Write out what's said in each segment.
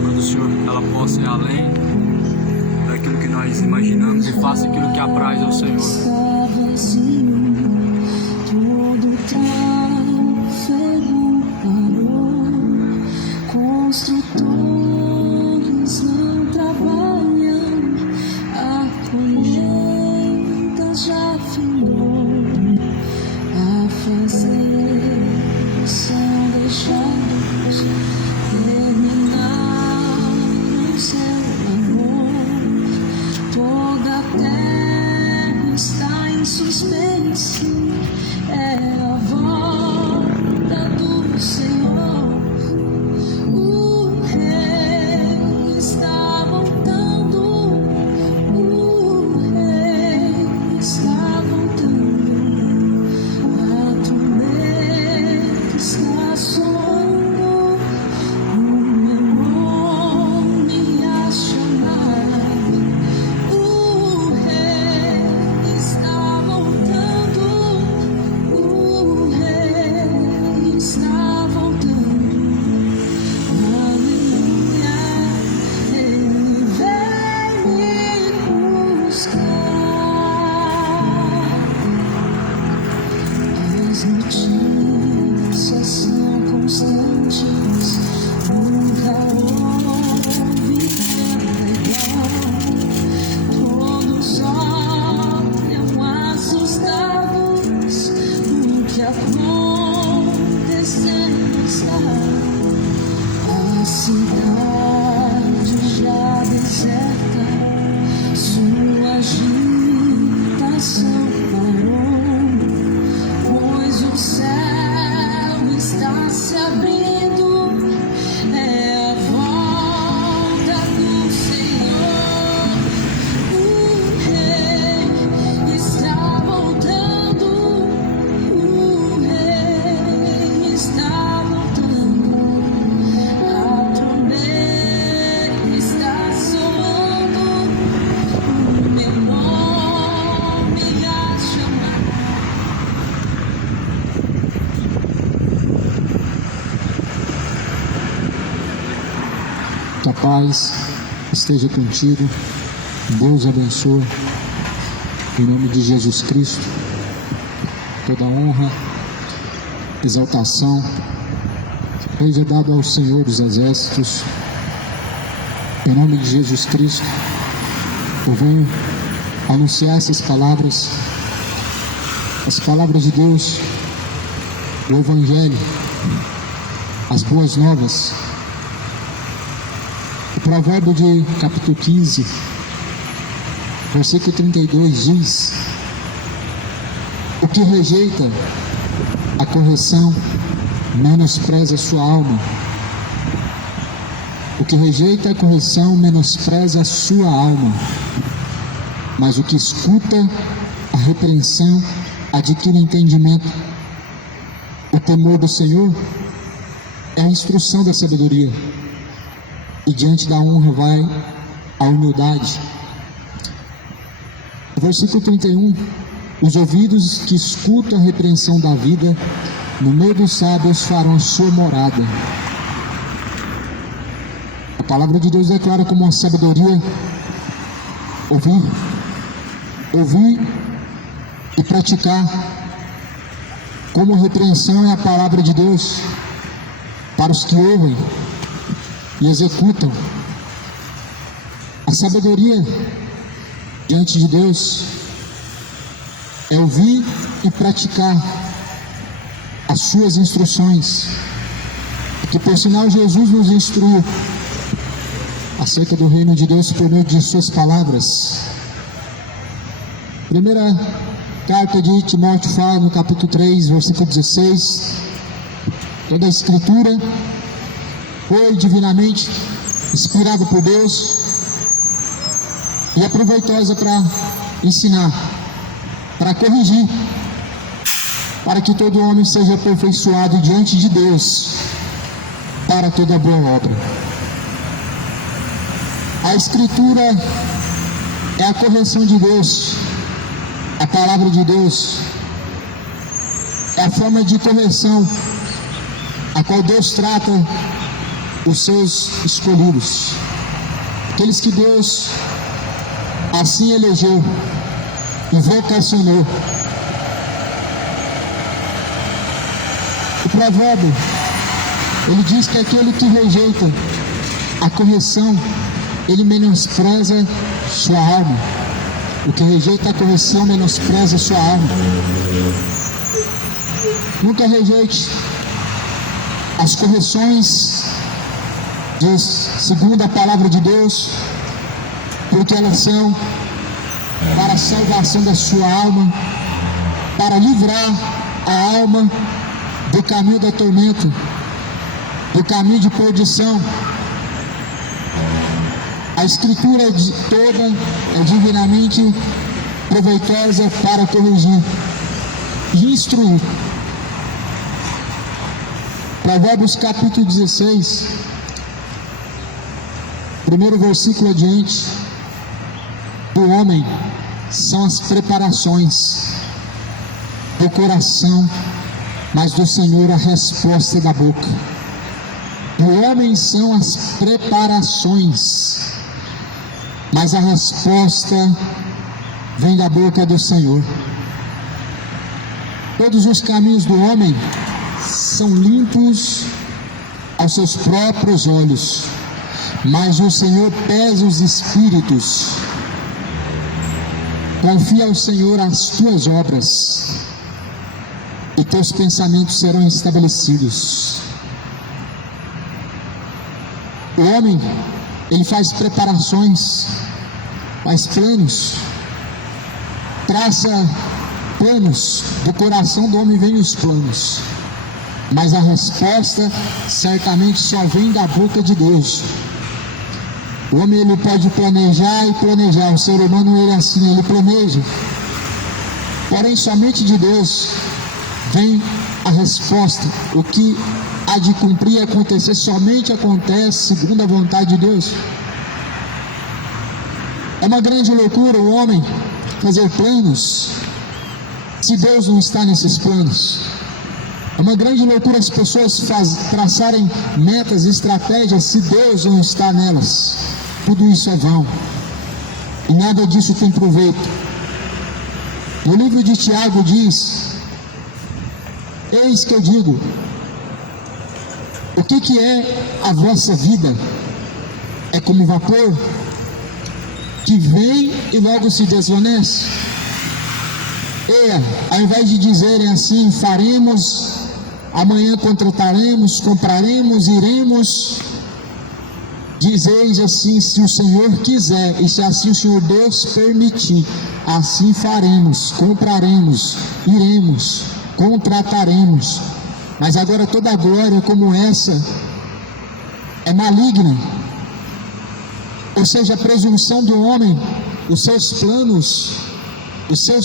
palavra do Senhor ela possa ir além daquilo que nós imaginamos e faça aquilo que apraz ao Senhor. Construtores não trabalham, a colheita já findou, a fazer são deixados terminar o seu amor. Toda a terra está em suspense, é a volta do Senhor. As notícias são constantes, nunca houve legal. Todos olham assustados, o que acontecendo está. A cidade já deserta, sua agitação parou. O céu está se abrindo, é a volta do Senhor. O Rei está voltando, o Rei está voltando. A trombeta está soando, o meu nome a chamar. Que a paz esteja contigo, Deus abençoe, em nome de Jesus Cristo. Toda honra, exaltação, seja dado ao Senhor dos Exércitos, em nome de Jesus Cristo. Eu venho anunciar essas palavras, as palavras de Deus, o Evangelho, as boas novas. O provérbio de capítulo 15, versículo 32 diz: o que rejeita a correção menospreza sua alma. O que rejeita a correção menospreza a sua alma, mas o que escuta a repreensão adquire entendimento. O temor do Senhor é a instrução da sabedoria, e diante da honra vai a humildade. Versículo 31: os ouvidos que escutam a repreensão da vida, no meio dos sábios farão a sua morada. A palavra de Deus declara como uma sabedoria ouvir e praticar, como repreensão é a palavra de Deus para os que ouvem e executam. A sabedoria diante de Deus é ouvir e praticar as suas instruções, que por sinal Jesus nos instruiu acerca do reino de Deus por meio de suas palavras. Primeira carta de Timóteo fala no capítulo 3, versículo 16: toda a escritura foi divinamente inspirada por Deus e é proveitosa para ensinar, para corrigir, para que todo homem seja aperfeiçoado diante de Deus, para toda boa obra. A Escritura é a correção de Deus, a palavra de Deus é a forma de correção a qual Deus trata os seus escolhidos, aqueles que Deus assim elegeu e vocacionou. O provérbio, ele diz que aquele que rejeita a correção, ele menospreza sua alma. O que rejeita a correção menospreza sua alma. Nunca rejeite as correções segundo a palavra de Deus, porque elas são para a salvação da sua alma, para livrar a alma do caminho da tormenta, do caminho de perdição. A Escritura toda é divinamente proveitosa para corrigir e instruir. Provérbios capítulo 16, primeiro versículo adiante: do homem são as preparações do coração, mas do Senhor a resposta da boca. Do homem são as preparações, mas a resposta vem da boca do Senhor. Todos os caminhos do homem são limpos aos seus próprios olhos, mas o Senhor pesa os espíritos. Confia ao Senhor as tuas obras, e teus pensamentos serão estabelecidos. O homem, ele faz preparações, faz planos, traça planos. Do coração do homem vêm os planos, mas a resposta certamente só vem da boca de Deus. O homem, ele pode planejar e planejar. O ser humano, ele é assim, ele planeja. Porém, somente de Deus vem a resposta. O que há de cumprir e acontecer somente acontece segundo a vontade de Deus. É uma grande loucura o homem fazer planos se Deus não está nesses planos. É uma grande loucura as pessoas traçarem metas e estratégias se Deus não está nelas. Tudo isso é vão, e nada disso tem proveito. No livro de Tiago diz: eis que eu digo, o que é a vossa vida? É como vapor que vem e logo se desvanece. Ao invés de dizerem assim: faremos, amanhã contrataremos, compraremos, iremos, dizeis assim: se o Senhor quiser, e se assim o Senhor Deus permitir, assim faremos, compraremos, iremos, contrataremos. Mas agora toda glória como essa é maligna. Ou seja, a presunção do homem, os seus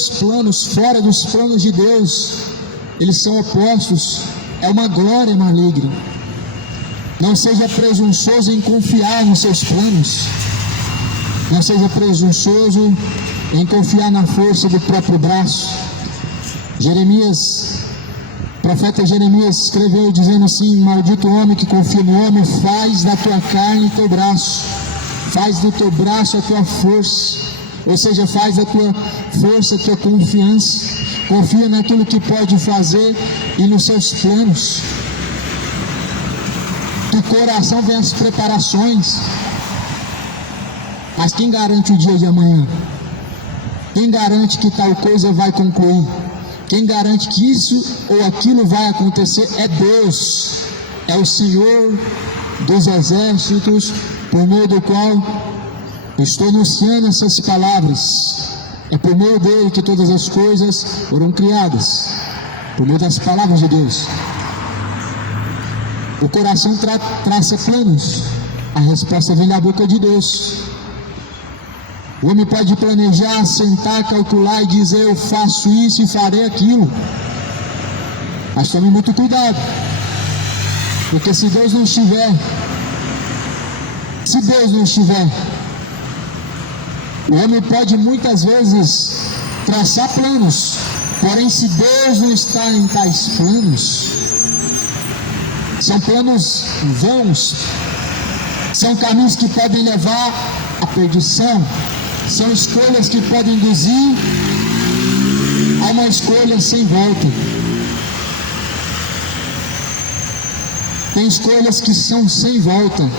planos fora dos planos de Deus, eles são opostos. É uma glória maligna. Não seja presunçoso em confiar nos seus planos. Não seja presunçoso em confiar na força do próprio braço. O profeta Jeremias escreveu dizendo assim: maldito homem que confia no homem, faz da tua carne teu braço, faz do teu braço a tua força. Ou seja, faz da tua força a tua confiança. Confia naquilo que pode fazer e nos seus planos. Do coração vem as preparações. Mas quem garante o dia de amanhã? Quem garante que tal coisa vai concluir? Quem garante que isso ou aquilo vai acontecer? É Deus. É o Senhor dos exércitos, por meio do qual eu estou anunciando essas palavras. É por meio dele que todas as coisas foram criadas, por meio das palavras de Deus. O coração traça planos, a resposta vem da boca de Deus. O homem pode planejar, sentar, calcular e dizer: eu faço isso e farei aquilo. Mas tome muito cuidado, porque se Deus não estiver, o homem pode muitas vezes traçar planos, porém se Deus não está em tais planos, são planos vãos, São caminhos que podem levar à perdição. São escolhas que podem induzir a uma escolha sem volta. Tem escolhas que são sem volta.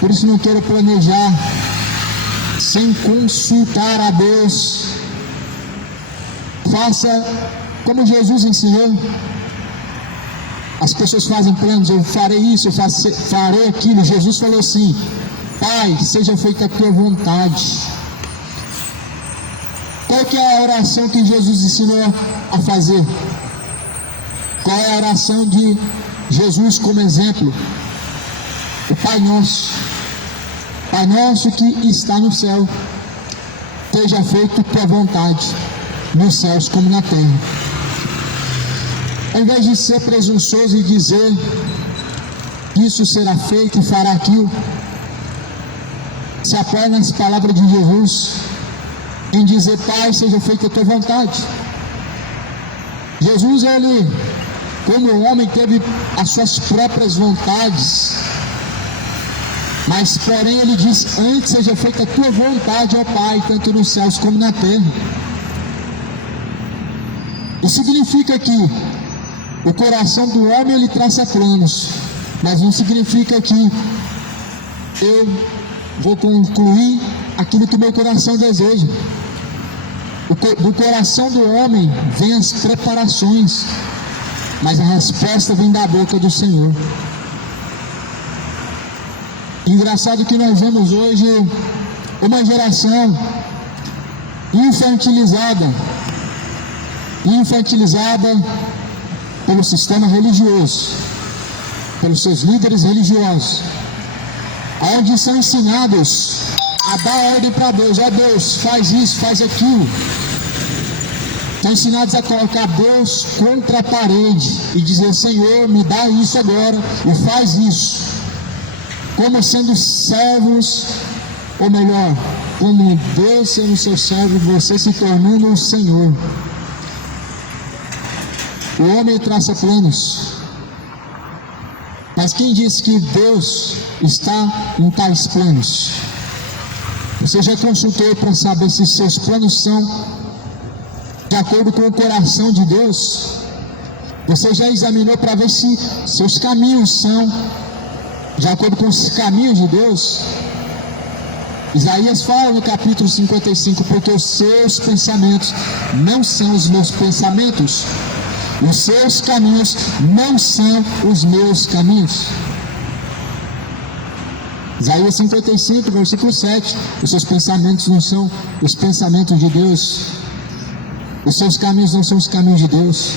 Por isso não quero planejar sem consultar a Deus. Faça como Jesus ensinou. As pessoas fazem planos, eu farei isso, eu farei aquilo. Jesus falou assim: Pai, seja feita a tua vontade. Qual que é a oração que Jesus ensinou a fazer? Qual é a oração de Jesus como exemplo? O Pai Nosso. Pai Nosso que está no céu, seja feita tua vontade, nos céus como na terra. Ao invés de ser presunçoso e dizer isso será feito e fará aquilo, se apoia nas palavras de Jesus em dizer: Pai, seja feita a tua vontade. Jesus, ele, como homem, teve as suas próprias vontades, mas porém ele diz: antes seja feita a tua vontade, ó Pai, tanto nos céus como na terra. Isso significa que o coração do homem ele traça planos, mas não significa que eu vou concluir aquilo que meu coração deseja. Do coração do homem vem as preparações, mas a resposta vem da boca do Senhor. Engraçado que nós vemos hoje uma geração infantilizada pelo sistema religioso, pelos seus líderes religiosos, onde são ensinados a dar ordem para Deus: ó Deus, faz isso, faz aquilo. Estão ensinados a colocar Deus contra a parede e dizer: Senhor, me dá isso agora e faz isso, como sendo servos, ou melhor, como Deus sendo seu servo, você se tornando um Senhor. O homem traça planos, mas quem disse que Deus está em tais planos? Você já consultou para saber se seus planos são de acordo com o coração de Deus? Você já examinou para ver se seus caminhos são de acordo com os caminhos de Deus? Isaías fala no capítulo 55: porque os seus pensamentos não são os meus pensamentos, os seus caminhos não são os meus caminhos. Isaías 55, versículo 7: os seus pensamentos não são os pensamentos de Deus, os seus caminhos não são os caminhos de Deus.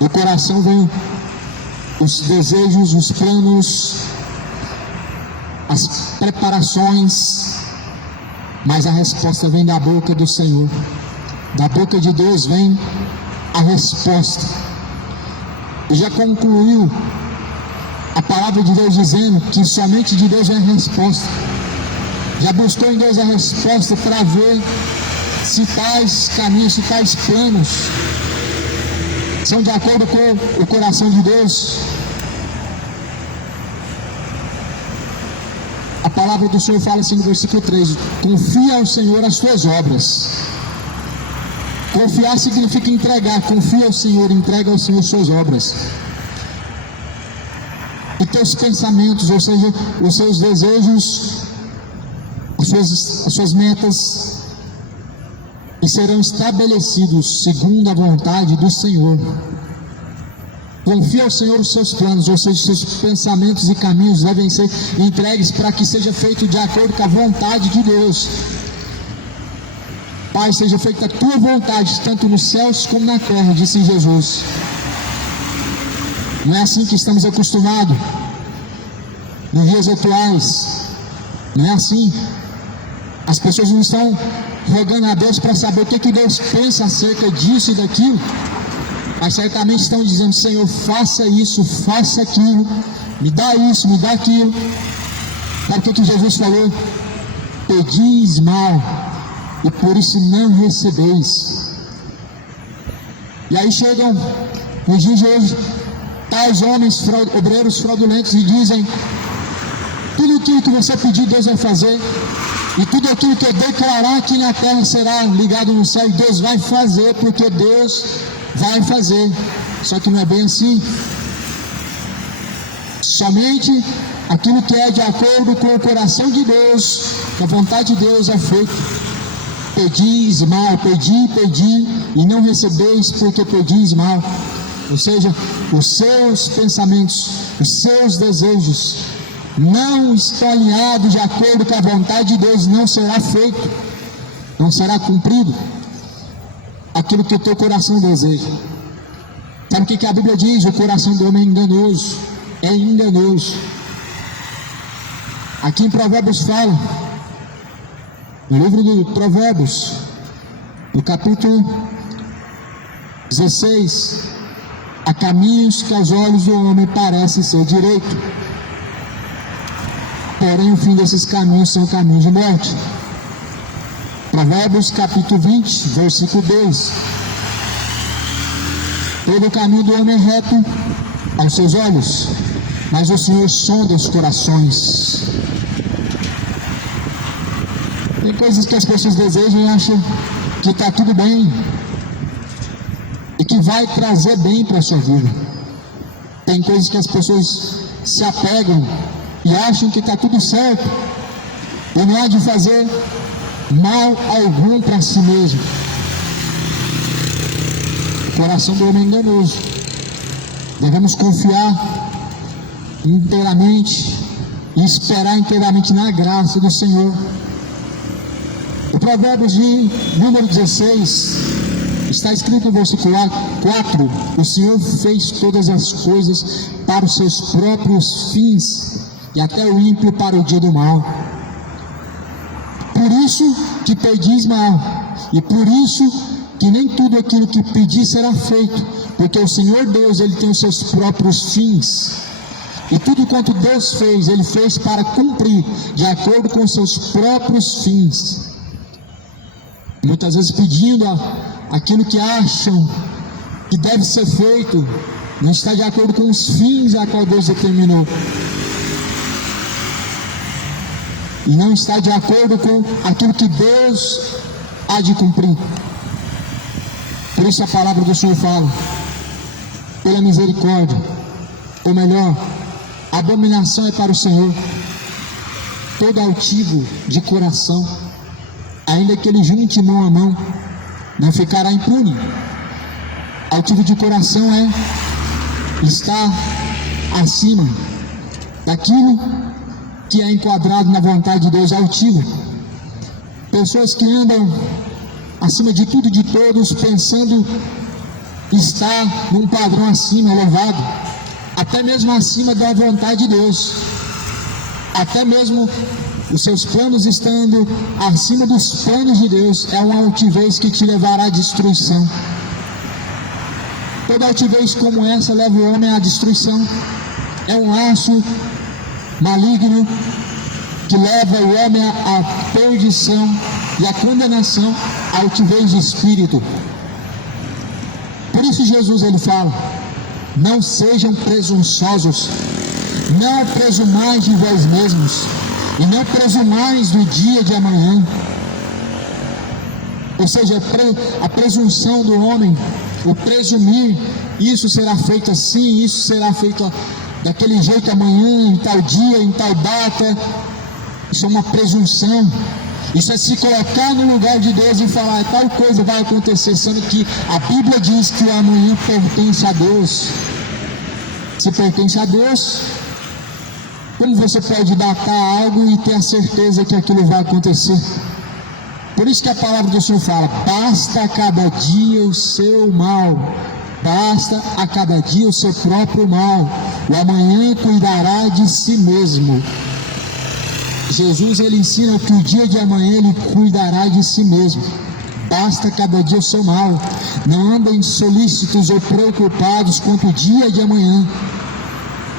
Do coração vem os desejos, os planos, as preparações, mas a resposta vem da boca do Senhor. Da boca de Deus vem a resposta. E já concluiu a palavra de Deus dizendo que somente de Deus vem a resposta. Já buscou em Deus a resposta para ver se tais caminhos, se tais planos são de acordo com o coração de Deus? A palavra do Senhor fala assim no versículo 3: confia ao Senhor as tuas obras. Confiar significa entregar. Confia ao Senhor, entrega ao Senhor suas obras. E teus pensamentos, ou seja, os seus desejos, as suas metas, e serão estabelecidos segundo a vontade do Senhor. Confia ao Senhor os seus planos, ou seja, seus pensamentos e caminhos devem ser entregues para que seja feito de acordo com a vontade de Deus. Pai, seja feita a tua vontade, tanto nos céus como na terra, disse Jesus. Não é assim que estamos acostumados nos dias atuais. Não é assim. As pessoas não estão rogando a Deus para saber o que Deus pensa acerca disso e daquilo, mas certamente estão dizendo: Senhor, faça isso, faça aquilo, me dá isso, me dá aquilo. Sabe o que Jesus falou? Pedis mal, e por isso não recebeis. E aí chegam nos dias de hoje tais homens obreiros fraudulentos e dizem: tudo aquilo que você pedir, Deus vai fazer, e tudo aquilo que eu declarar aqui na terra será ligado no céu, e Deus vai fazer, porque Deus vai fazer. Só que não é bem assim. Somente aquilo que é de acordo com o coração de Deus, com a vontade de Deus é feito. Pedis mal, pedi, e não recebeis, porque pedis mal. Ou seja, os seus pensamentos, os seus desejos não estão alinhados de acordo com a vontade de Deus, não será feito, não será cumprido aquilo que o teu coração deseja. Sabe o que a Bíblia diz? O coração do homem é enganoso, é enganoso. Aqui em Provérbios fala, no livro de Provérbios, no capítulo 16, há caminhos que aos olhos do homem parecem ser direito, porém o fim desses caminhos são caminhos de morte. Provérbios capítulo 20, versículo 2: todo o caminho do homem é reto aos seus olhos, mas o Senhor sonda os corações. Tem coisas que as pessoas desejam e acham que está tudo bem e que vai trazer bem para a sua vida. Tem coisas que as pessoas se apegam e acham que está tudo certo e não há de fazer mal algum para si mesmo. O coração do homem é enganoso. Devemos confiar inteiramente e esperar inteiramente na graça do Senhor. O Provérbios de número 16 está escrito no versículo 4: o Senhor fez todas as coisas para os seus próprios fins, e até o ímpio para o dia do mal. Por isso que pedis mal, e por isso que nem tudo aquilo que pedis será feito, porque o Senhor Deus, Ele tem os seus próprios fins, e tudo quanto Deus fez, Ele fez para cumprir, de acordo com os seus próprios fins. Muitas vezes pedindo aquilo que acham que deve ser feito, não está de acordo com os fins a qual Deus determinou, e não está de acordo com aquilo que Deus há de cumprir. Por isso a palavra do Senhor fala: pela misericórdia, ou melhor, abominação é para o Senhor todo altivo de coração, ainda que ele junte mão a mão, não ficará impune. Altivo de coração é estar acima daquilo que é enquadrado na vontade de Deus. Altivo, pessoas que andam acima de tudo e de todos, pensando estar num padrão acima, elevado, até mesmo acima da vontade de Deus, até mesmo os seus planos estando acima dos planos de Deus. É uma altivez que te levará à destruição. Toda altivez como essa leva o homem à destruição. É um laço maligno que leva o homem à perdição e à condenação, à altivez de espírito. Por isso Jesus ele fala: não sejam presunçosos, não presumais de vós mesmos, e não presumais do dia de amanhã. Ou seja, a presunção do homem, o presumir, isso será feito assim, isso será feito daquele jeito amanhã, em tal dia, em tal data. Isso é uma presunção. Isso é se colocar no lugar de Deus e falar: tal coisa vai acontecer, sendo que a Bíblia diz que o amanhã pertence a Deus. Se pertence a Deus, como você pode datar algo e ter a certeza que aquilo vai acontecer? Por isso que a palavra do Senhor fala: basta a cada dia o seu mal, basta a cada dia o seu próprio mal, o amanhã cuidará de si mesmo. Jesus ele ensina que o dia de amanhã ele cuidará de si mesmo. Basta cada dia o seu mal. Não andem solícitos ou preocupados quanto o dia de amanhã,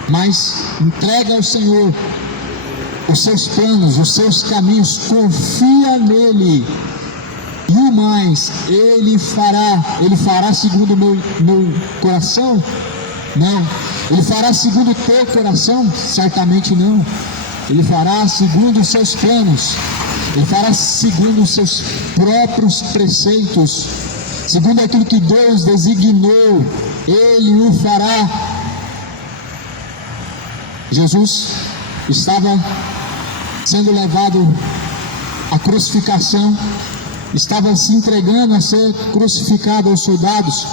mas entrega ao Senhor os seus planos, os seus caminhos, confia nele, e o mais ele fará segundo o meu coração, Não. Ele fará segundo o teu coração? Certamente não. Ele fará segundo os seus planos. Ele fará segundo os seus próprios preceitos. Segundo aquilo que Deus designou, Ele o fará. Jesus estava sendo levado à crucificação, estava se entregando a ser crucificado aos soldados.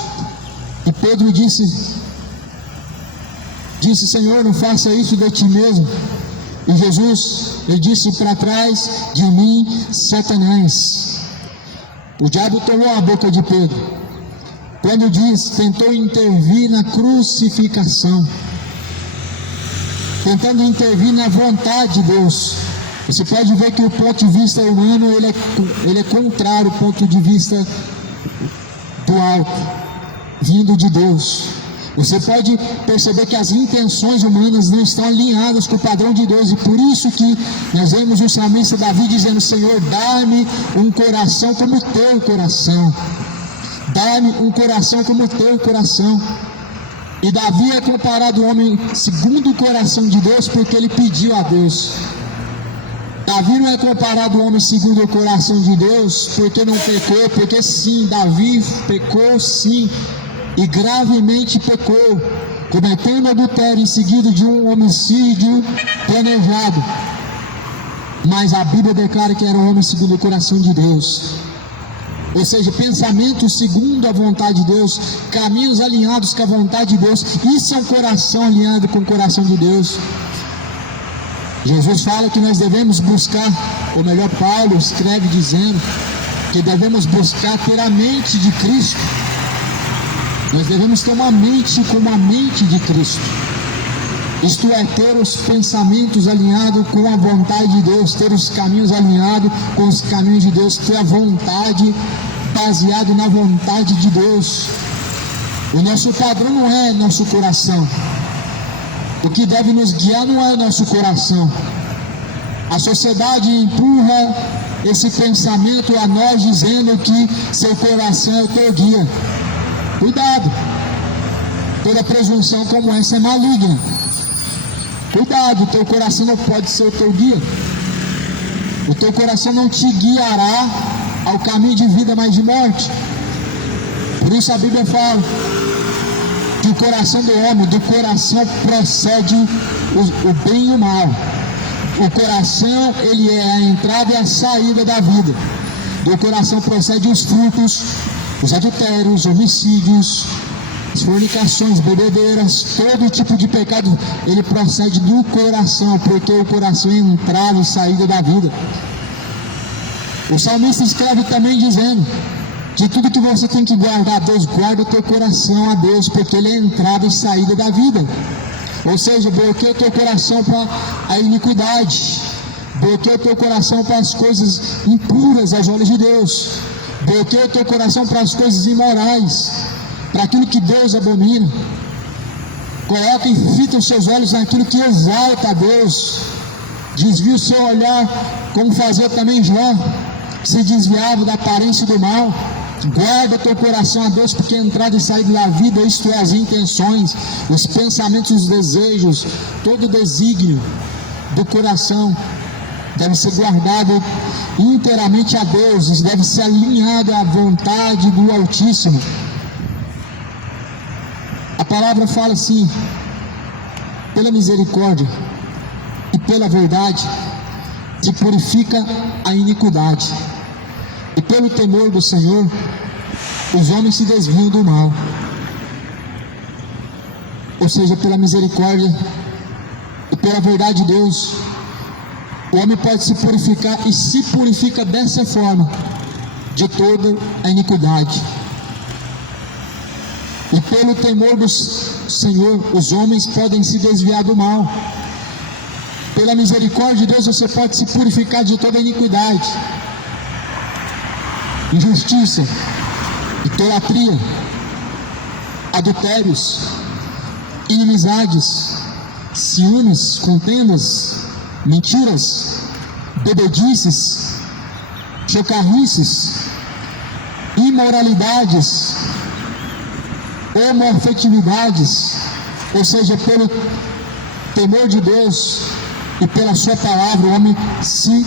E Pedro disse: Senhor, não faça isso de ti mesmo. E Jesus, ele disse: para trás de mim, Satanás. O diabo tomou a boca de Pedro quando tentou intervir na crucificação, tentando intervir na vontade de Deus. Você pode ver que o ponto de vista humano ele é contrário ao ponto de vista do alto, vindo de Deus. Você pode perceber que as intenções humanas não estão alinhadas com o padrão de Deus, e por isso que nós vemos o salmista Davi dizendo: Senhor, dá-me um coração como o teu coração, dá-me um coração como o teu coração. E Davi é comparado ao homem segundo o coração de Deus porque ele pediu a Deus. Davi não é comparado ao homem segundo o coração de Deus porque não pecou, porque sim, Davi pecou sim, e gravemente pecou, cometendo adultério em seguida de um homicídio planejado. Mas a Bíblia declara que era um homem segundo o coração de Deus. Ou seja, pensamentos segundo a vontade de Deus, caminhos alinhados com a vontade de Deus. Isso é um coração alinhado com o coração de Deus. Jesus fala que nós devemos buscar, ou melhor, Paulo escreve dizendo que devemos buscar ter a mente de Cristo. Nós devemos ter uma mente como a mente de Cristo. Isto é, ter os pensamentos alinhados com a vontade de Deus, ter os caminhos alinhados com os caminhos de Deus, ter a vontade baseado na vontade de Deus. O nosso padrão não é nosso coração. O que deve nos guiar não é o nosso coração. A sociedade empurra esse pensamento a nós dizendo que seu coração é o teu guia. Cuidado, toda presunção como essa é maligna. Cuidado, o teu coração não pode ser o teu guia. O teu coração não te guiará ao caminho de vida, mas de morte. Por isso a Bíblia fala que o coração do homem, do coração procede o bem e o mal. O coração, ele é a entrada e a saída da vida. Do coração procede os frutos, os adultérios, homicídios, as fornicações, bebedeiras, todo tipo de pecado, ele procede do coração, porque o coração é a entrada e saída da vida. O salmista escreve também dizendo que tudo que você tem que guardar a Deus, guarda o teu coração a Deus, porque ele é a entrada e saída da vida. Ou seja, bloqueia o teu coração para a iniquidade, bloqueia o teu coração para as coisas impuras aos olhos de Deus, bloqueia o teu coração para as coisas imorais, para aquilo que Deus abomina. Coloca e fita os seus olhos naquilo que exalta a Deus. Desvia o seu olhar, como fazia também Jó, que se desviava da aparência do mal. Guarda teu coração a Deus, porque a entrada e saída da vida, isto é, as intenções, os pensamentos, os desejos, todo o desígnio do coração deve ser guardado inteiramente a Deus, deve ser alinhado à vontade do Altíssimo. A palavra fala assim: pela misericórdia e pela verdade se purifica a iniquidade, e pelo temor do Senhor os homens se desviam do mal. Ou seja, pela misericórdia e pela verdade de Deus, o homem pode se purificar, e se purifica dessa forma, de toda a iniquidade. E pelo temor do Senhor, os homens podem se desviar do mal. Pela misericórdia de Deus, você pode se purificar de toda a iniquidade, injustiça, idolatria, adultérios, inimizades, ciúmes, contendas, mentiras, bebedices, chocarrices, imoralidades, homoafetividades, Ou seja, pelo temor de Deus e pela sua palavra, o homem se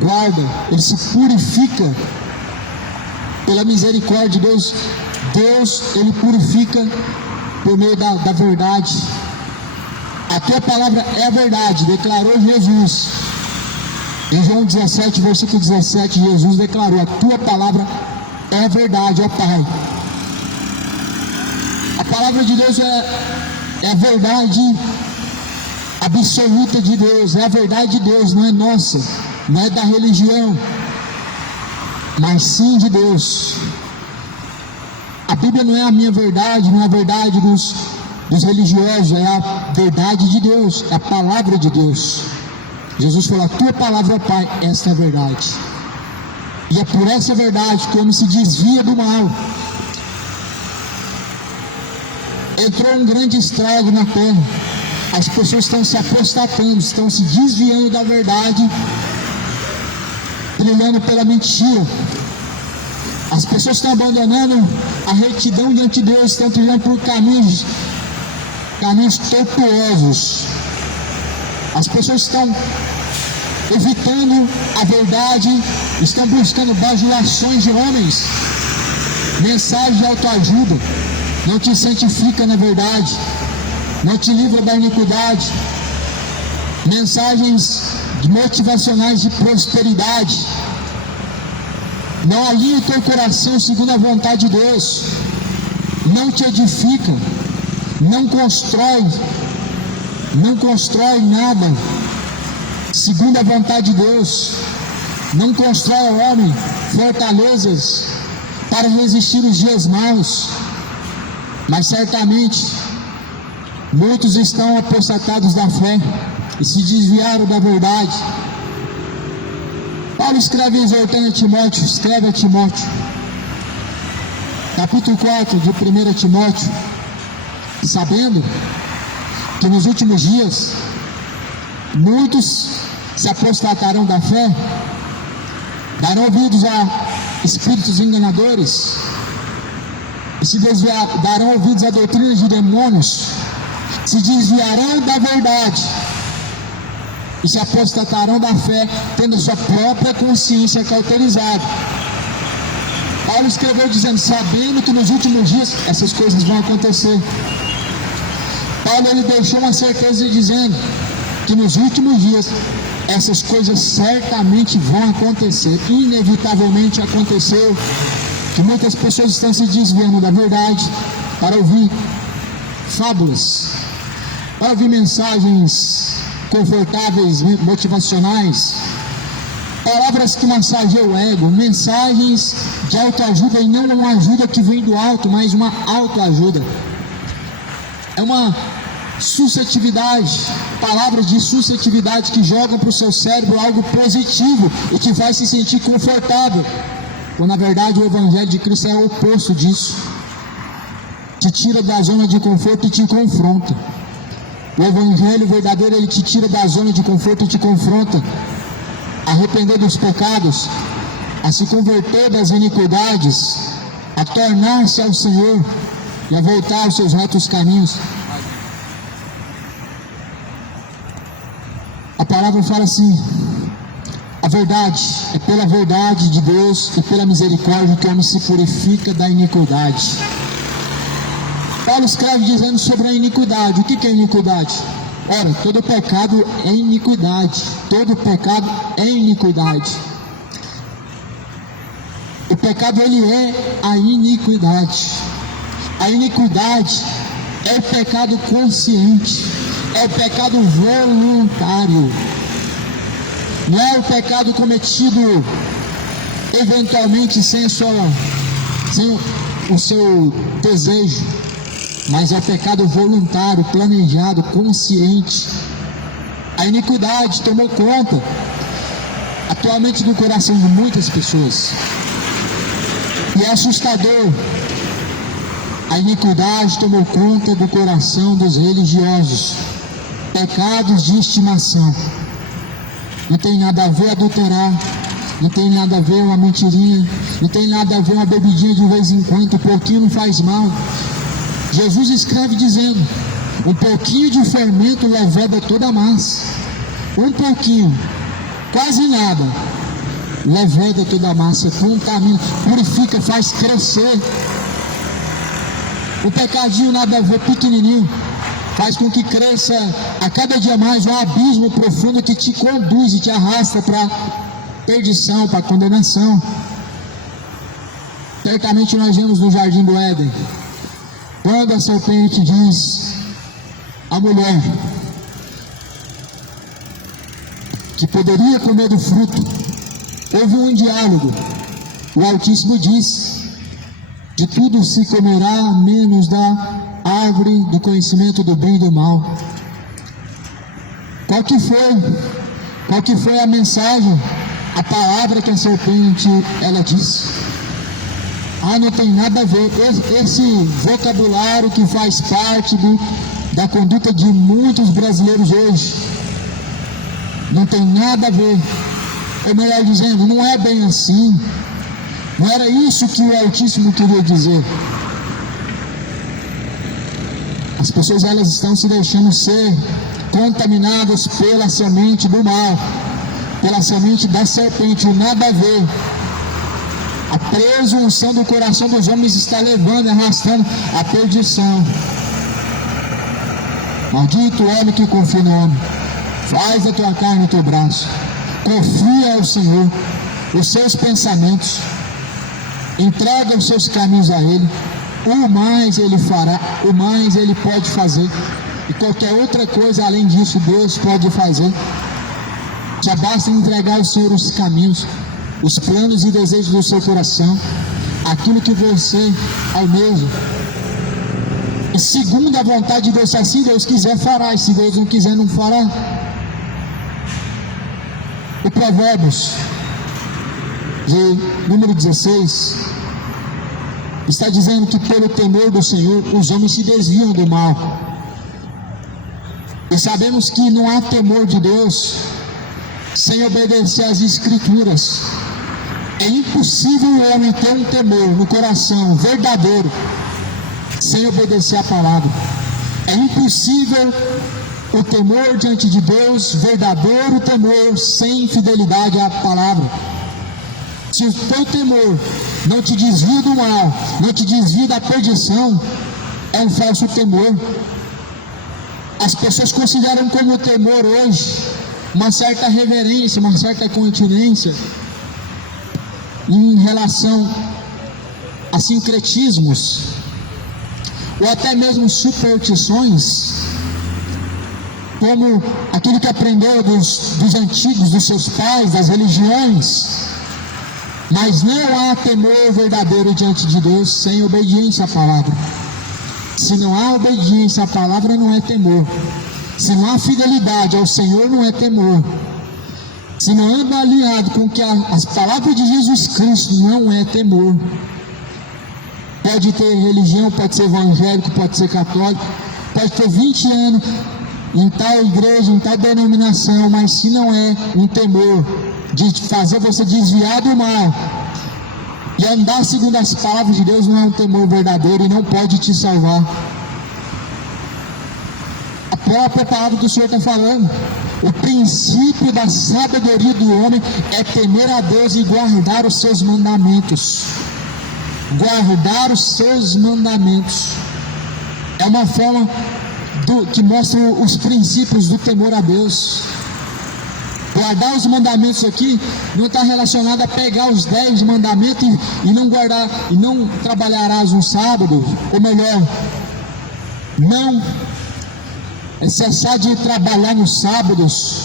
guarda, ele se purifica pela misericórdia de Deus. Deus, ele purifica por meio da verdade. A tua palavra é a verdade, declarou Jesus. Em João 17, versículo 17, Jesus declarou: a tua palavra é a verdade, ó Pai. A palavra de Deus é a verdade absoluta de Deus, é a verdade de Deus, não é nossa, não é da religião, mas sim de Deus. A Bíblia não é a minha verdade, não é a verdade dos religiosos, é a verdade de Deus, é a palavra de Deus. Jesus falou: a tua palavra, Pai, esta é a verdade. E é por essa verdade que o homem se desvia do mal. Entrou um grande estrago na terra. As pessoas estão se apostatando, estão se desviando da verdade, trilhando pela mentira. As pessoas estão abandonando a retidão diante de Deus, estão trilhando por caminhos tortuosos. As pessoas estão evitando a verdade, estão buscando bajulações de homens, mensagens de autoajuda, não te santifica na verdade, não te livra da iniquidade, mensagens motivacionais de prosperidade, não alinha o teu coração segundo a vontade de Deus, não te edifica, não constrói nada segundo a vontade de Deus, não constrói ao homem fortalezas para resistir os dias maus. Mas certamente muitos estão apostatados da fé e se desviaram da verdade. Paulo escreve exortando a Timóteo, escreve a Timóteo, capítulo 4 de 1 Timóteo, sabendo que nos últimos dias muitos se apostatarão da fé, darão ouvidos a espíritos enganadores, e darão ouvidos a doutrinas de demônios, se desviarão da verdade e se apostatarão da fé, tendo sua própria consciência cauterizada. Paulo escreveu dizendo, sabendo que nos últimos dias essas coisas vão acontecer. Paulo ele deixou uma certeza dizendo que nos últimos dias essas coisas certamente vão acontecer, inevitavelmente aconteceu, que muitas pessoas estão se desviando da verdade para ouvir fábulas, para ouvir mensagens confortáveis, motivacionais, palavras que massageiam o ego, mensagens de autoajuda, e não uma ajuda que vem do alto, mas uma autoajuda. É uma suscetividade, palavras de suscetividade que jogam para o seu cérebro algo positivo e que vai se sentir confortável, quando na verdade o Evangelho de Cristo é o oposto disso. Te tira da zona de conforto e te confronta. O Evangelho verdadeiro, ele te tira da zona de conforto e te confronta a arrepender dos pecados, a se converter das iniquidades, a tornar-se ao Senhor e a voltar aos seus retos caminhos. A palavra fala assim: a verdade, é pela verdade de Deus e pela misericórdia que o homem se purifica da iniquidade. Paulo escreve dizendo sobre a iniquidade. O que é iniquidade? Ora, todo pecado é iniquidade. Todo pecado é iniquidade. O pecado, ele é a iniquidade. A iniquidade é o pecado consciente, é o pecado voluntário. Não é o pecado cometido eventualmente sem o seu desejo, mas é o pecado voluntário, planejado, consciente. A iniquidade tomou conta atualmente do coração de muitas pessoas, e é assustador. A iniquidade tomou conta do coração dos religiosos. Pecados de estimação. Não tem nada a ver adulterar, não tem nada a ver uma mentirinha, não tem nada a ver uma bebidinha de vez em quando, um pouquinho não faz mal. Jesus escreve dizendo: Um pouquinho de fermento leveda toda a massa. Um pouquinho, quase nada, leveda toda a massa, contamina, purifica, faz crescer. O pecadinho nada a ver, pequenininho, faz com que cresça a cada dia mais um abismo profundo que te conduz e te arrasta para perdição, para condenação. Certamente nós vemos no jardim do Éden, quando a serpente diz à mulher que poderia comer do fruto, houve um diálogo. O Altíssimo diz: de tudo se comerá, menos da árvore do conhecimento do bem e do mal. Qual que foi a mensagem, a palavra que a serpente ela disse? Não tem nada a ver. Esse vocabulário que faz parte da conduta de muitos brasileiros hoje, não tem nada a ver. Ou melhor dizendo, não é bem assim. Não era isso que o Altíssimo queria dizer. As pessoas elas estão se deixando ser contaminadas pela semente do mal, pela semente da serpente. Nada a ver. A presunção do coração dos homens está levando, arrastando a perdição. Maldito o homem que confia no homem. Faz da tua carne o teu braço. Confia ao Senhor os seus pensamentos. Entrega os seus caminhos a Ele. O mais Ele fará, o mais Ele pode fazer. E qualquer outra coisa além disso, Deus pode fazer. Já basta entregar ao Senhor os caminhos, os planos e desejos do seu coração, aquilo que você almeja. E segundo a vontade de Deus, se Deus quiser, fará, e se Deus não quiser, não fará. O Provérbios, de número 16, está dizendo que pelo temor do Senhor, os homens se desviam do mal. E sabemos que não há temor de Deus sem obedecer às Escrituras. É impossível o homem ter um temor no coração verdadeiro sem obedecer à palavra. É impossível o temor diante de Deus, verdadeiro temor, sem fidelidade à palavra. Se o teu temor não te desvia do mal, não te desvia da perdição, é um falso temor. As pessoas consideram como temor hoje uma certa reverência, uma certa continência em relação a sincretismos, ou até mesmo superstições, como aquilo que aprendeu dos antigos, dos seus pais, das religiões. Mas não há temor verdadeiro diante de Deus sem obediência à palavra. Se não há obediência à palavra, não é temor. Se não há fidelidade ao Senhor, não é temor. Se não anda alinhado com que as palavras de Jesus Cristo, não é temor. Pode ter religião, pode ser evangélico, pode ser católico, pode ter 20 anos em tal igreja, em tal denominação, mas se não é um temor de fazer você desviar do mal e andar segundo as palavras de Deus, não é um temor verdadeiro e não pode te salvar. A própria palavra do Senhor está falando: o princípio da sabedoria do homem é temer a Deus e guardar os seus mandamentos. Guardar os seus mandamentos é uma forma que mostra os princípios do temor a Deus. Guardar os mandamentos aqui não está relacionado a pegar os 10 mandamentos e não guardar, e não trabalharás no sábado, ou melhor, não cessar de trabalhar nos sábados.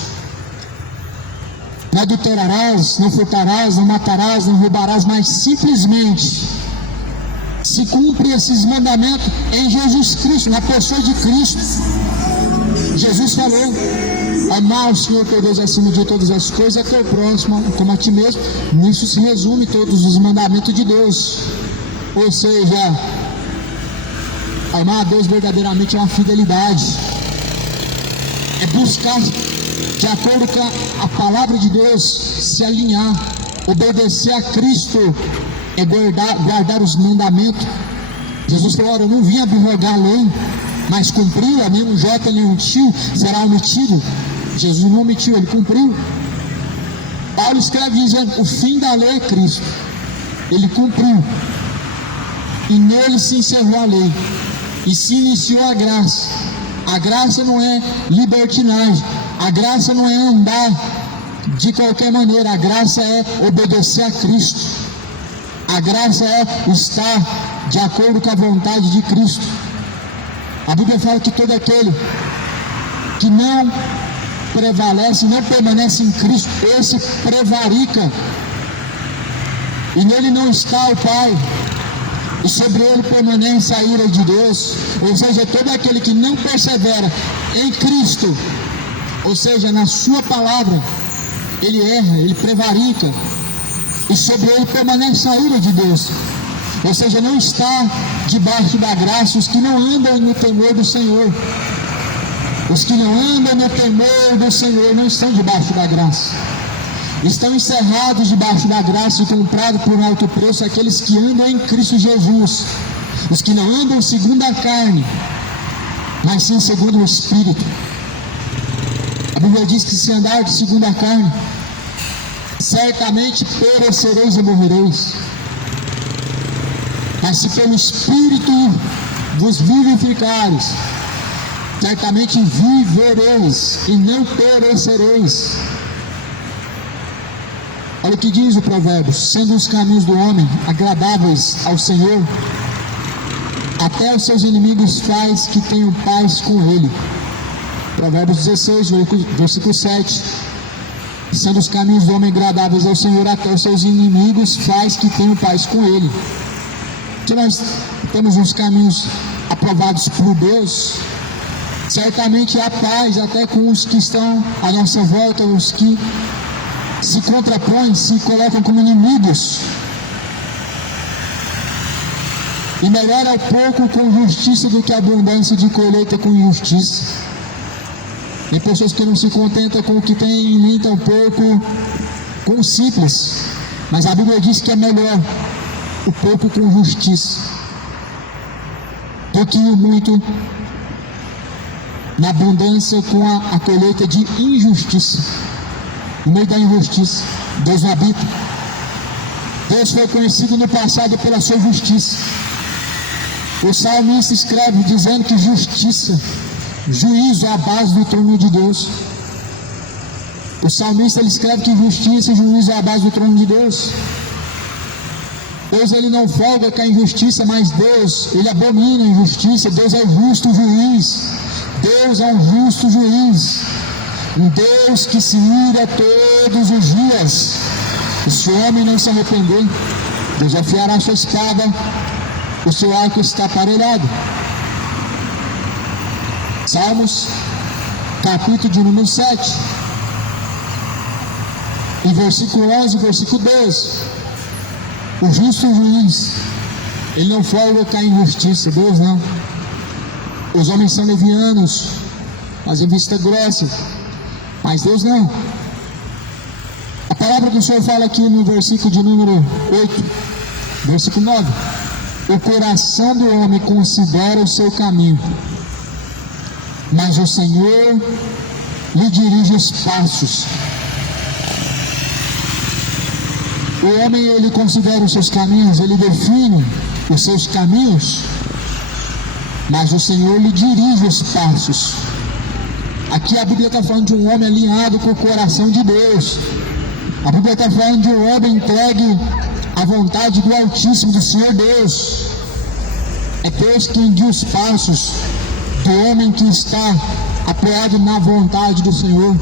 Não adulterarás, não furtarás, não matarás, não roubarás, mas simplesmente se cumpre esses mandamentos em Jesus Cristo, na pessoa de Cristo. Jesus falou: amar o Senhor teu Deus acima de todas as coisas, a teu próximo como a ti mesmo. Nisso se resume todos os mandamentos de Deus. Ou seja, amar a Deus verdadeiramente é uma fidelidade, é buscar de acordo com a palavra de Deus, se alinhar, obedecer a Cristo, é guardar os mandamentos. Jesus falou: eu não vim abrogar a lei, mas cumpriu, nenhum J, nenhum tio será omitido. Jesus não omitiu, ele cumpriu. Paulo escreve dizendo: o fim da lei é Cristo. Ele cumpriu. E nele se encerrou a lei. E se iniciou a graça. A graça não é libertinagem. A graça não é andar de qualquer maneira. A graça é obedecer a Cristo. A graça é estar de acordo com a vontade de Cristo. A Bíblia fala que todo aquele que não prevalece, não permanece em Cristo, esse prevarica. E nele não está o Pai. E sobre ele permanece a ira de Deus. Ou seja, todo aquele que não persevera em Cristo, ou seja, na sua palavra, ele erra, ele prevarica. E sobre ele permanece a ira de Deus. Ou seja, não está debaixo da graça os que não andam no temor do Senhor. Os que não andam no temor do Senhor não estão debaixo da graça. Estão encerrados debaixo da graça e comprados por um alto preço aqueles que andam em Cristo Jesus. Os que não andam segundo a carne, mas sim segundo o Espírito. A Bíblia diz que se andar segundo a carne, certamente perecereis e morrereis. Mas se pelo Espírito vos vivificares, certamente vivereis e não perecereis. Olha o que diz o provérbio: sendo os caminhos do homem agradáveis ao Senhor, até os seus inimigos faz que tenham paz com ele. Provérbios 16, versículo 7. Sendo os caminhos do homem agradáveis ao Senhor, até os seus inimigos faz que tenham paz com ele. Se nós temos uns caminhos aprovados por Deus, certamente há paz até com os que estão à nossa volta, os que se contrapõem, se colocam como inimigos. E melhor é o pouco com justiça do que a abundância de colheita com injustiça. Tem pessoas que não se contentam com o que tem e nem tão pouco com o simples. Mas a Bíblia diz que é melhor o pouco com justiça do que o muito na abundância com a colheita de injustiça. No meio da injustiça, Deus não habita. Deus foi conhecido no passado pela sua justiça. O salmista escreve dizendo que justiça, juízo é a base do trono de Deus. O salmista ele escreve que justiça e juízo é a base do trono de Deus. Deus ele não folga com a injustiça, mas Deus ele abomina a injustiça. Deus é o justo juiz. Deus é um justo juiz. Um Deus que se ira todos os dias. E se o homem não se arrepender, Deus afiará a sua espada, o seu arco está aparelhado. Salmos, capítulo de número 7, e versículo 11, versículo 12. O justo juiz, ele não folga com a injustiça, Deus não. Os homens são levianos, fazem vista grossa, mas Deus não. A palavra do Senhor fala aqui no versículo de número 8, versículo 9: o coração do homem considera o seu caminho, mas o Senhor lhe dirige os passos. O homem ele considera os seus caminhos, ele define os seus caminhos, mas o Senhor lhe dirige os passos. Aqui a Bíblia está falando de um homem alinhado com o coração de Deus. A Bíblia está falando de um homem entregue à vontade do Altíssimo, do Senhor Deus. É Deus quem guia os passos do homem que está apoiado na vontade do Senhor.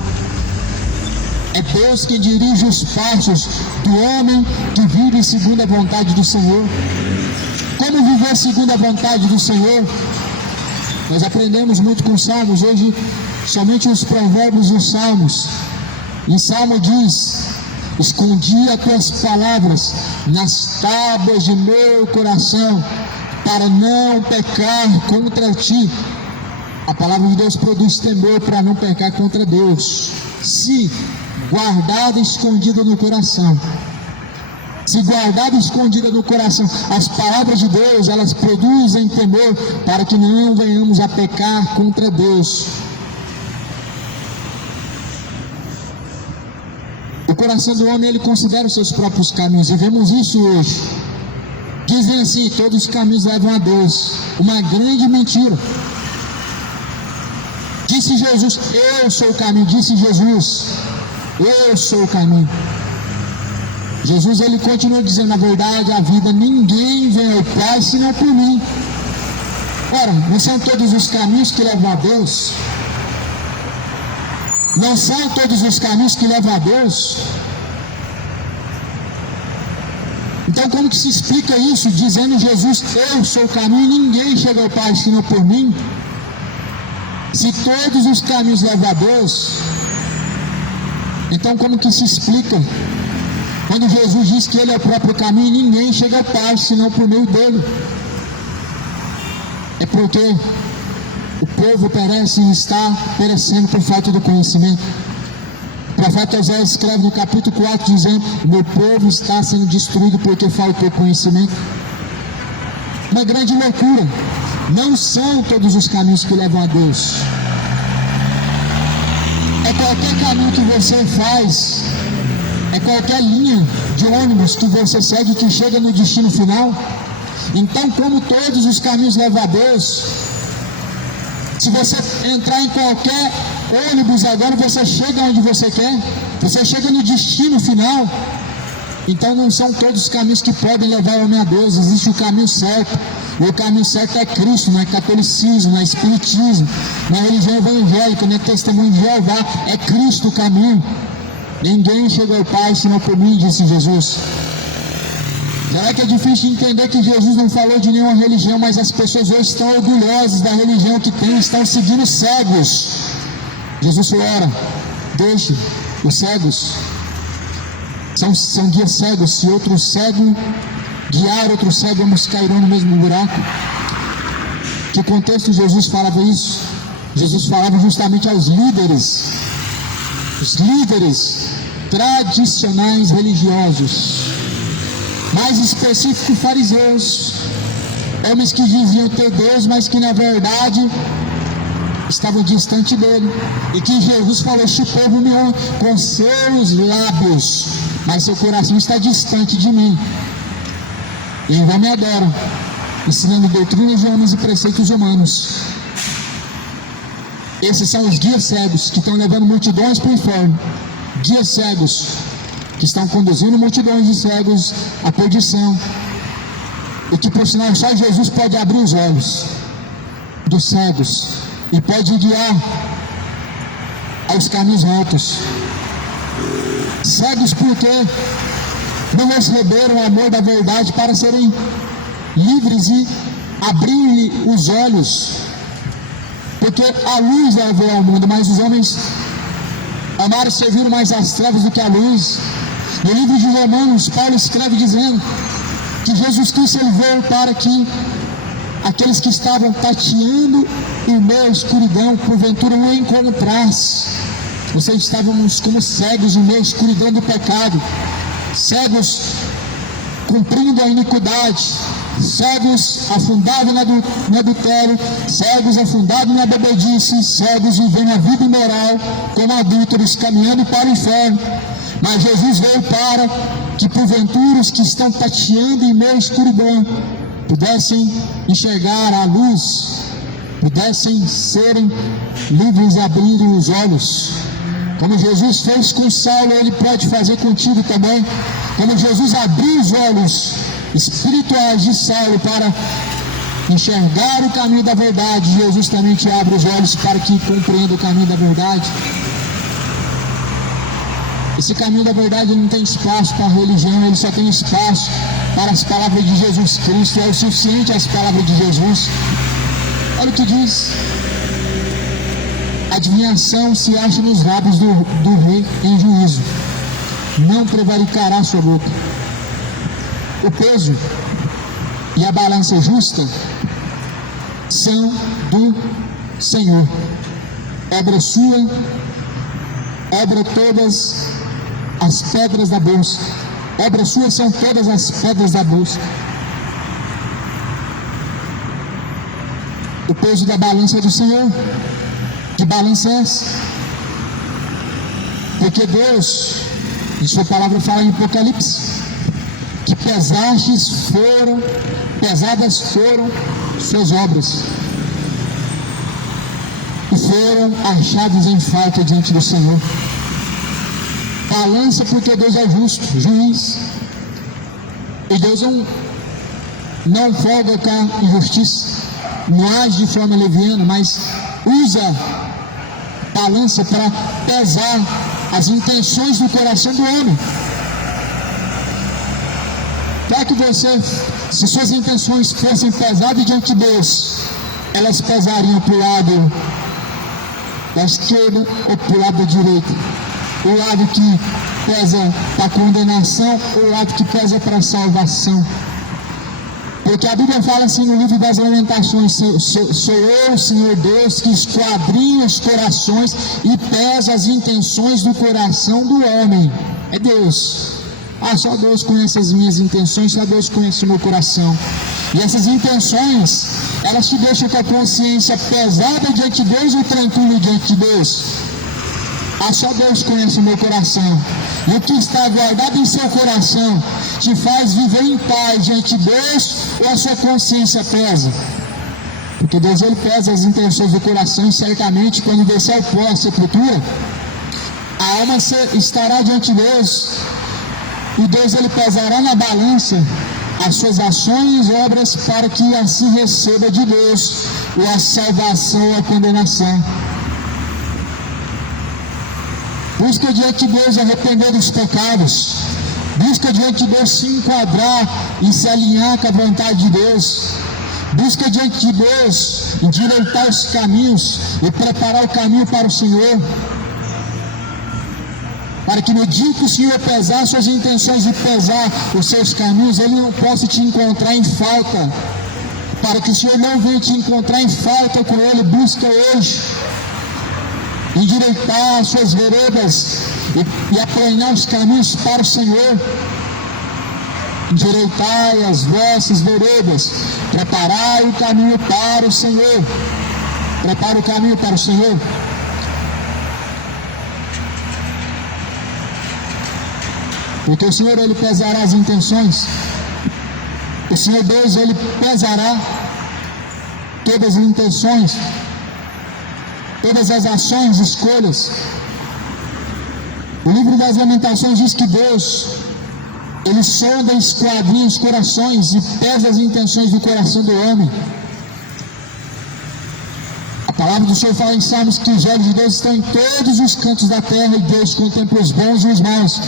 É Deus quem dirige os passos do homem que vive segundo a vontade do Senhor. Como viver segundo a vontade do Senhor? Nós aprendemos muito com os Salmos. Hoje, somente os provérbios e os Salmos. Em Salmo diz: escondi as tuas palavras nas tábuas de meu coração, para não pecar contra ti. A palavra de Deus produz temor para não pecar contra Deus. Se guardada e escondida no coração, Se guardada e escondida no coração, as palavras de Deus, elas produzem temor para que não venhamos a pecar contra Deus. O coração do homem, ele considera os seus próprios caminhos, e vemos isso hoje. Dizem assim: todos os caminhos levam a Deus. Uma grande mentira. Disse Jesus: eu sou o caminho. Disse Jesus: eu sou o caminho. Jesus, ele continua dizendo a verdade, a vida. Ninguém vem ao Pai senão por mim. Ora, não são todos os caminhos que levam a Deus? Não são todos os caminhos que levam a Deus? Então, como que se explica isso, dizendo Jesus: eu sou o caminho e ninguém chega ao Pai senão por mim? Se todos os caminhos levam a Deus, então como que se explica quando Jesus diz que Ele é o próprio caminho e ninguém chega ao Pai senão por meio dele? É porque o povo perece e está perecendo por falta do conhecimento. O profeta Oséias escreve no capítulo 4 dizendo: o meu povo está sendo destruído porque faltou conhecimento. Uma grande loucura. Não são todos os caminhos que levam a Deus. É qualquer caminho que você faz, é qualquer linha de ônibus que você segue que chega no destino final. Então, como todos os caminhos levam a Deus, se você entrar em qualquer ônibus agora, você chega onde você quer, você chega no destino final. Então não são todos os caminhos que podem levar o homem a Deus. Existe o caminho certo, e o caminho certo é Cristo. Não é catolicismo, não é espiritismo, não é religião evangélica, não é testemunho de Jeová. É Cristo o caminho. Ninguém chega ao Pai senão por mim, disse Jesus. Será que é difícil de entender que Jesus não falou de nenhuma religião, mas as pessoas hoje estão orgulhosas da religião que tem, estão seguindo cegos? Jesus falou: ora, deixe os cegos, são guias cegos. Se outro cego guiar outro cego, ambos cairão no mesmo buraco. Que contexto Jesus falava isso? Jesus falava justamente aos líderes, os líderes tradicionais religiosos, mais específico fariseus, homens que diziam ter Deus, mas que na verdade estavam distante dele, e que Jesus falou: este povo me honra com seus lábios, mas seu coração está distante de mim, e em vão me adoram, ensinando doutrinas de homens e preceitos humanos. Esses são os guias cegos que estão levando multidões para o inferno. Guias cegos que estão conduzindo multidões de cegos à perdição, e que por sinal só Jesus pode abrir os olhos dos cegos e pode guiar aos caminhos retos. Cegos porque não receberam o amor da verdade para serem livres e abrir-lhe os olhos, porque a luz levou ao mundo, mas os homens amaram e serviram mais as trevas do que a luz. No livro de Romanos, Paulo escreve dizendo que Jesus Cristo veio para que aqueles que estavam tateando em meio à escuridão, porventura não encontrasse. Vocês estávamos como cegos em meio à escuridão do pecado, cegos cumprindo a iniquidade, cegos afundados no adultério, cegos afundados na bebedice, cegos vivendo a vida imoral como adúlteros, caminhando para o inferno. Mas Jesus veio para que porventura os que estão tateando em meio à escuridão pudessem enxergar a luz, pudessem serem livres e abrirem os olhos. Como Jesus fez com Saulo, Ele pode fazer contigo também. Como Jesus abriu os olhos espirituais de Saulo para enxergar o caminho da verdade, Jesus também te abre os olhos para que compreenda o caminho da verdade. Esse caminho da verdade não tem espaço para a religião, ele só tem espaço para as palavras de Jesus Cristo. É o suficiente as palavras de Jesus. Olha o que diz: adivinhação se acha nos lábios do rei em juízo, não prevaricará sua boca. O peso e a balança justa são do Senhor, obra sua, obra todas as pedras da bolsa. obras suas são todas as pedras da busca. O peso da balança é do Senhor. Que balança é essa? Porque Deus, em sua palavra fala em Apocalipse, que pesadas foram suas obras, e foram achadas em falta diante do Senhor. Balança porque Deus é justo, juiz, e Deus não folga com a injustiça, não age de forma leviana, mas usa balança para pesar as intenções do coração do homem. Para que você, se suas intenções fossem pesadas diante de Deus, elas pesariam para o lado da esquerda ou para o lado da direita. O lado que pesa para a condenação ou o lado que pesa para a salvação. Porque a Bíblia fala assim no livro das Lamentações: sou eu, Senhor Deus, que esquadrinho os corações e pesa as intenções do coração do homem. É Deus. Só Deus conhece as minhas intenções, só Deus conhece o meu coração. E essas intenções, elas te deixam com a consciência pesada diante de Deus ou tranquilo diante de Deus? Só Deus conhece o meu coração. E o que está guardado em seu coração te faz viver em paz diante de Deus, ou a sua consciência pesa? Porque Deus, Ele pesa as intenções do coração, e certamente quando descer ao pó, a sepultura, a alma estará diante de Deus, e Deus, Ele pesará na balança as suas ações e obras, para que assim receba de Deus ou a salvação ou a condenação. Busca diante de Deus arrepender dos pecados. Busca diante de Deus se enquadrar e se alinhar com a vontade de Deus. Busca diante de Deus endireitar os caminhos e preparar o caminho para o Senhor. Para que no dia que o Senhor pesar suas intenções e pesar os seus caminhos, Ele não possa te encontrar em falta. Para que o Senhor não venha te encontrar em falta com Ele, busca hoje endireitar as suas veredas e aplanar os caminhos para o Senhor. Endireitai as vossas veredas, preparai o caminho para o Senhor. Prepara o caminho para o Senhor. Porque o Senhor, Ele pesará as intenções. O Senhor Deus, Ele pesará todas as intenções, todas as ações, escolhas. O livro das Lamentações diz que Deus, Ele sonda e esquadrinha os corações e pesa as intenções do coração do homem. A palavra do Senhor fala em Salmos que os olhos de Deus estão em todos os cantos da terra, e Deus contempla os bons e os maus.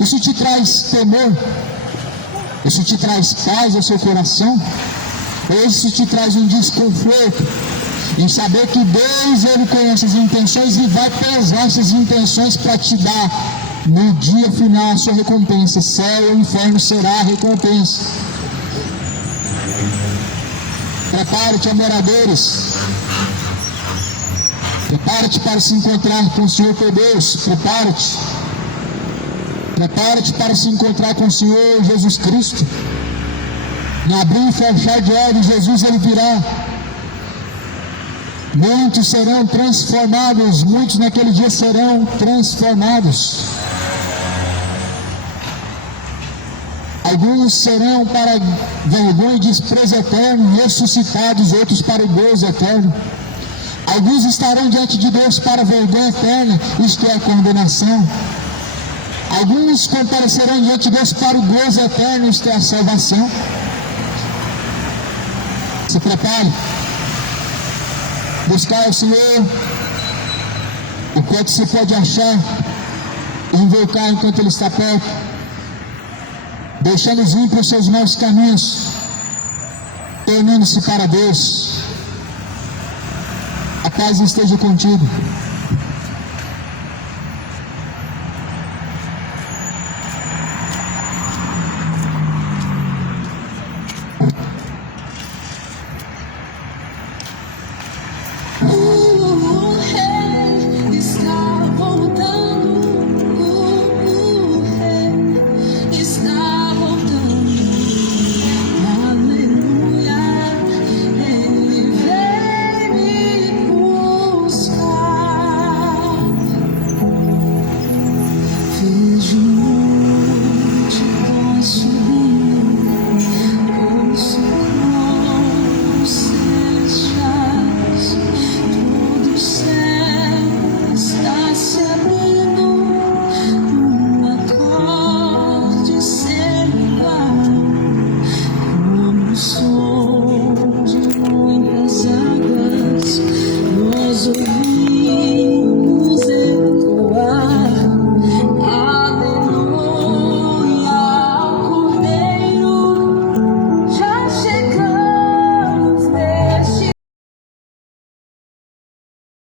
Isso te traz temor? Isso te traz paz ao seu coração? Ou isso te traz um desconforto em saber que Deus, Ele conhece as intenções e vai pesar essas intenções para te dar no dia final a sua recompensa? Céu ou inferno será a recompensa. Prepare-te, adoradores. Prepare-te para se encontrar com o Senhor teu Deus. Prepare-te. Prepare-te para se encontrar com o Senhor Jesus Cristo. No abrir e fechar de olhos, Jesus, Ele virá. Muitos serão transformados, muitos naquele dia serão transformados. Alguns serão para vergonha e desprezo eterno, ressuscitados, outros para o gozo eterno. Alguns estarão diante de Deus para vergonha eterna, isto é a condenação. Alguns comparecerão diante de Deus para o gozo eterno, isto é a salvação. Se prepare. Buscar o Senhor enquanto se pode achar, e invocar enquanto Ele está perto, deixando os ímpios seus maus caminhos, tornando-se para Deus. A paz esteja contigo.